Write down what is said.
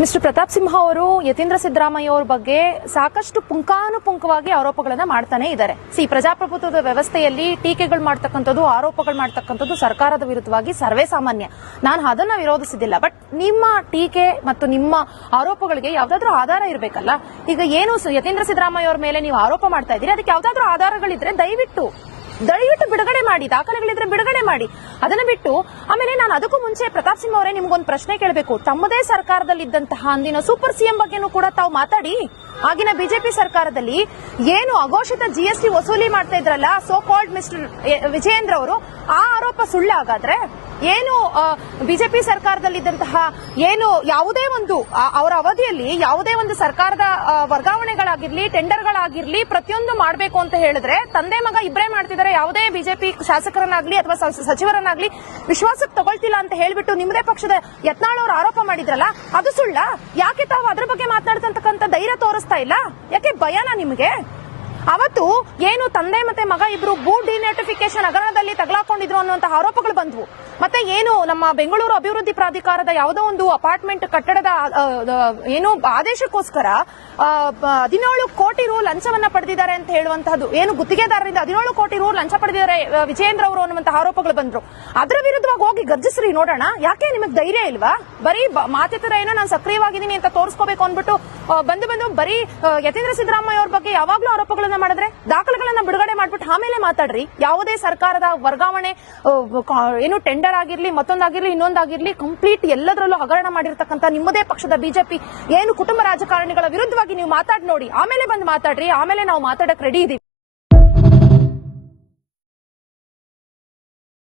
Mister Pratap Simha ಅವರು ಯತೀಂದ್ರ ಸಿದ್ದರಾಮಯ್ಯ ಅವರ ಬಗ್ಗೆ ಸಾಕಷ್ಟು ಪುಂಖಾನುಪುಂಖವಾಗಿ ಆರೋಪಗಳನ್ನ ಮಾಡ್ತಾನೆ ಇದ್ದಾರೆ. ಪ್ರಜಾಪ್ರಭುತ್ವದ ವ್ಯವಸ್ಥೆಯಲ್ಲಿ ಟೀಕೆಗಳು ಮಾಡ್ತಕ್ಕಂಥದ್ದು, ಆರೋಪಗಳು ಮಾಡ್ತಕ್ಕಂಥದ್ದು ಸರ್ಕಾರದ ವಿರುದ್ಧವಾಗಿ ಸರ್ವೇ ಸಾಮಾನ್ಯ. ನಾನು ಅದನ್ನ ವಿರೋಧಿಸಿದ್ದಿಲ್ಲ. ಬಟ್ ನಿಮ್ಮ ಟೀಕೆ ಮತ್ತು ನಿಮ್ಮ ಆರೋಪಗಳಿಗೆ ಯಾವ್ದಾದ್ರೂ ಆಧಾರ ಇರಬೇಕಲ್ಲ. ಈಗ ಏನು ಯತೀಂದ್ರ ಸಿದ್ದರಾಮಯ್ಯ ಅವರ ಮೇಲೆ ನೀವು ಆರೋಪ ಮಾಡ್ತಾ ಇದ್ದೀರಿ, ಅದಕ್ಕೆ ಯಾವ್ದಾದ್ರೂ ಆಧಾರಗಳಿದ್ರೆ ದಯವಿಟ್ಟು ಬಿಡುಗಡೆ ಮಾಡಿ, ದಾಖಲೆಗಳಿದ್ರೆ ಬಿಡುಗಡೆ ಮಾಡಿ. ಅದನ್ನ ಬಿಟ್ಟು ಆಮೇಲೆ ನಾನು ಅದಕ್ಕೂ ಮುಂಚೆ ಪ್ರತಾಪ್ ಸಿಂಹ ಅವರೇ ನಿಮ್ಗೊಂದು ಪ್ರಶ್ನೆ ಕೇಳಬೇಕು. ತಮ್ಮದೇ ಸರ್ಕಾರದಲ್ಲಿದ್ದಂತಹ ಅಂದಿನ ಸೂಪರ್ ಸಿಎಂ ಬಗ್ಗೆನೂ ಕೂಡ ತಾವು ಮಾತಾಡಿ. ಆಗಿನ ಬಿಜೆಪಿ ಸರ್ಕಾರದಲ್ಲಿ ಏನು ಅಘೋಷಿತ ಜಿಎಸ್ಟಿ ವಸೂಲಿ ಮಾಡ್ತಾ ಇದ್ರಲ್ಲ ಸೋ ಕಾಲ್ಡ್ ಮಿಸ್ಟರ್ ವಿಜಯೇಂದ್ರ ಅವರು, ಆ ಆರೋಪ ಸುಳ್ಳಾಗಾದ್ರೆ ಏನು ಬಿಜೆಪಿ ಸರ್ಕಾರದಲ್ಲಿದ್ದಂತಹ ಏನು ಯಾವುದೇ ಒಂದು ಅವರ ಅವಧಿಯಲ್ಲಿ ಯಾವುದೇ ಒಂದು ಸರ್ಕಾರದ ವರ್ಗಾವಣೆಗಳಾಗಿರ್ಲಿ, ಟೆಂಡರ್ಗಳಾಗಿರ್ಲಿ, ಪ್ರತಿಯೊಂದು ಮಾಡಬೇಕು ಅಂತ ಹೇಳಿದ್ರೆ ತಂದೆ ಮಗ ಇಬ್ಬರೇ ಮಾಡ್ತಿದ್ದಾರೆ. ಯಾವುದೇ ಬಿಜೆಪಿ ಶಾಸಕರನ್ನಾಗ್ಲಿ ಅಥವಾ ಸಚಿವರನ್ನಾಗ್ಲಿ ವಿಶ್ವಾಸಕ್ಕೆ ತಗೊಳ್ತಿಲ್ಲ ಅಂತ ಹೇಳ್ಬಿಟ್ಟು ನಿಮ್ಮದೇ ಪಕ್ಷದ ಯತ್ನಾಳ್ ಅವರು ಆರೋಪ ಮಾಡಿದ್ರಲ್ಲ, ಅದು ಸುಳ್ಳ? ಯಾಕೆ ತಾವು ಅದ್ರ ಬಗ್ಗೆ ಮಾತನಾಡ್ತಕ್ಕಂಥ ಧೈರ್ಯ ತೋರಿಸ್ತಾ ಇಲ್ಲ? ಯಾಕೆ ಭಯನಾ ನಿಮಗೆ? ಅವತ್ತು ಏನು ತಂದೆ ಮತ್ತೆ ಮಗ ಇಬ್ರು ಭೂ ಡಿನೋಟಿಫಿಕೇಶನ್ ಹಗರಣದಲ್ಲಿ ತಗಲಾಕೊಂಡಿದ್ರು ಅನ್ನುವಂತಹ ಆರೋಪಗಳು ಬಂದ್ವು. ಮತ್ತೆ ಏನು ನಮ್ಮ ಬೆಂಗಳೂರು ಅಭಿವೃದ್ಧಿ ಪ್ರಾಧಿಕಾರದ ಯಾವುದೋ ಒಂದು ಅಪಾರ್ಟ್ಮೆಂಟ್ ಕಟ್ಟಡದ ಏನು ಆದೇಶಕ್ಕೋಸ್ಕರ 17 ಕೋಟಿ ರೂ ಲಂಚವನ್ನ ಪಡೆದಿದ್ದಾರೆ ಅಂತ ಹೇಳುವಂತಹದ್ದು, ಏನು ಗುತ್ತಿಗೆದಾರರಿಂದ 17 ಕೋಟಿ ರೂ ಲಂಚ ಪಡೆದಿದ್ದಾರೆ ವಿಜಯೇಂದ್ರ ಅವರು ಅನ್ನುವಂತಹ ಆರೋಪಗಳು ಬಂದ್ರು. ಅದರ ವಿರುದ್ಧವಾಗಿ ಹೋಗಿ ಗರ್ಜಿಸ್ರಿ ನೋಡೋಣ. ಯಾಕೆ ನಿಮಗೆ ಧೈರ್ಯ ಇಲ್ವಾ? ಬರೀ ಮಾತಿತರ ಏನೋ ನಾನು ಸಕ್ರಿಯವಾಗಿದ್ದೀನಿ ಅಂತ ತೋರಿಸ್ಕೋಬೇಕು ಅಂದ್ಬಿಟ್ಟು ಬಂದು ಬರೀ ಯತೀಂದ್ರ ಸಿದ್ದರಾಮಯ್ಯ ಅವ್ರ ಬಗ್ಗೆ ಯಾವಾಗ್ಲೂ ಆರೋಪಗಳನ್ನ ಮಾಡಿದ್ರೆ ದಾಖಲೆಗಳನ್ನ ಬಿಡುಗಡೆ ಮಾಡ್ಬಿಟ್ಟು ಆಮೇಲೆ ಮಾತಾಡ್ರಿ. ಯಾವುದೇ ಸರ್ಕಾರದ ವರ್ಗಾವಣೆ, ಏನು ಟೆಂಡರ್ ಆಗಿರ್ಲಿ, ಮತ್ತೊಂದಾಗಿರ್ಲಿ, ಇನ್ನೊಂದಾಗಿರ್ಲಿ, ಕಂಪ್ಲೀಟ್ ಎಲ್ಲದರಲ್ಲೂ ಹಗರಣ ಮಾಡಿರ್ತಕ್ಕಂಥ ನಿಮ್ಮದೇ ಪಕ್ಷದ ಬಿಜೆಪಿ ಏನು ಕುಟುಂಬ ರಾಜಕಾರಣಿಗಳ ವಿರುದ್ಧವಾಗಿ ನೀವು ಮಾತಾಡಿ ನೋಡಿ. ಆಮೇಲೆ ಬಂದು ಮಾತಾಡ್ರಿ. ಆಮೇಲೆ ನಾವು ಮಾತಾಡಕ್ ರೆಡಿ ಇದೀವಿ.